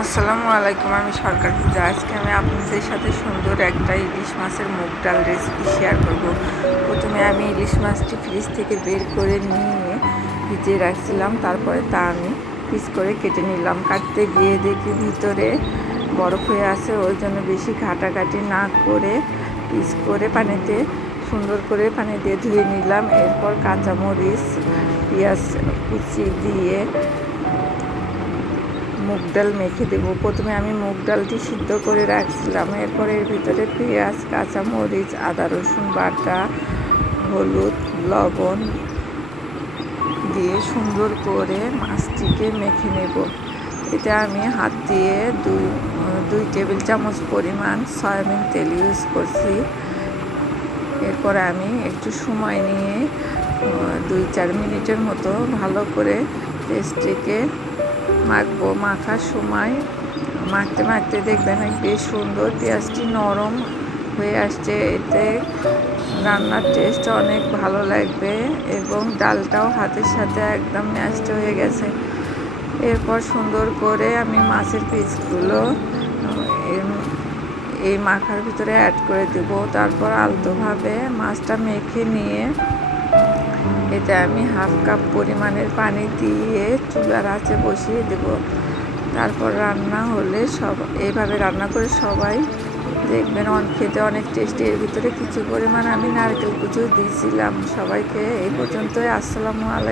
আসসালামু আলাইকুম। আমি সরকার পূজা। আজকে আমি আপনাদের সাথে সুন্দর একটা ইলিশ মাছের মুগ ডাল রেসিপি শেয়ার করব। প্রথমে আমি ইলিশ মাছটি ফ্রিজ থেকে বের করে নিয়ে ভিজিয়ে রাখছিলাম, তারপরে তা আমি পিস করে কেটে নিলাম। কাটতে গিয়ে দেখি ভিতরে বরফ হয়ে আছে, ওই জন্য বেশি ঘাটাঘাটি না করে পিস করে পানিতে সুন্দর করে পানি দিয়ে ধুয়ে নিলাম। এরপর কাঁচামরিচ, পেঁয়াজ কুচি দিয়ে মুগ ডাল মেখে দেবো। প্রথমে আমি মুগ ডালটি সিদ্ধ করে রাখছিলাম, এরপরে এর ভিতরে পেঁয়াজ, কাঁচামরিচ, আদা রসুন বাটা, হলুদ, লবণ দিয়ে সুন্দর করে মাছটিকে মেখে নেব। এটা আমি হাত দিয়ে দুই টেবিল চামচ পরিমাণ সয়াবিন তেল ইউজ করছি। এরপর আমি একটু সময় নিয়ে 2-4 মিনিটের মতো ভালো করে পেস্টটিকে মাখবো। মাখার সময় মাখতে মাখতে দেখবেন বেশ সুন্দর পেঁয়াজটি নরম হয়ে আসছে। এতে রান্নার টেস্ট অনেক ভালো লাগবে এবং ডালটাও হাতের সাথে একদম ম্যাশড হয়ে গেছে। এরপর সুন্দর করে আমি মাছের পিসগুলো এই মাখার ভিতরে অ্যাড করে দেব। তারপর আলতোভাবে মাছটা মেখে নিয়ে এতে আমি 1/2 কাপ পরিমাণের পানি দিয়ে চুলার আঁচে বসিয়ে দেব। তারপর রান্না হলে এইভাবে রান্না করে সবাই দেখবেন খেতে অনেক টেস্টি। এর ভিতরে কিছু পরিমাণ আমি নারকেল কুচি দিয়েছিলাম। সবাইকে এই পর্যন্তই। আসসালামু আলাইকুম।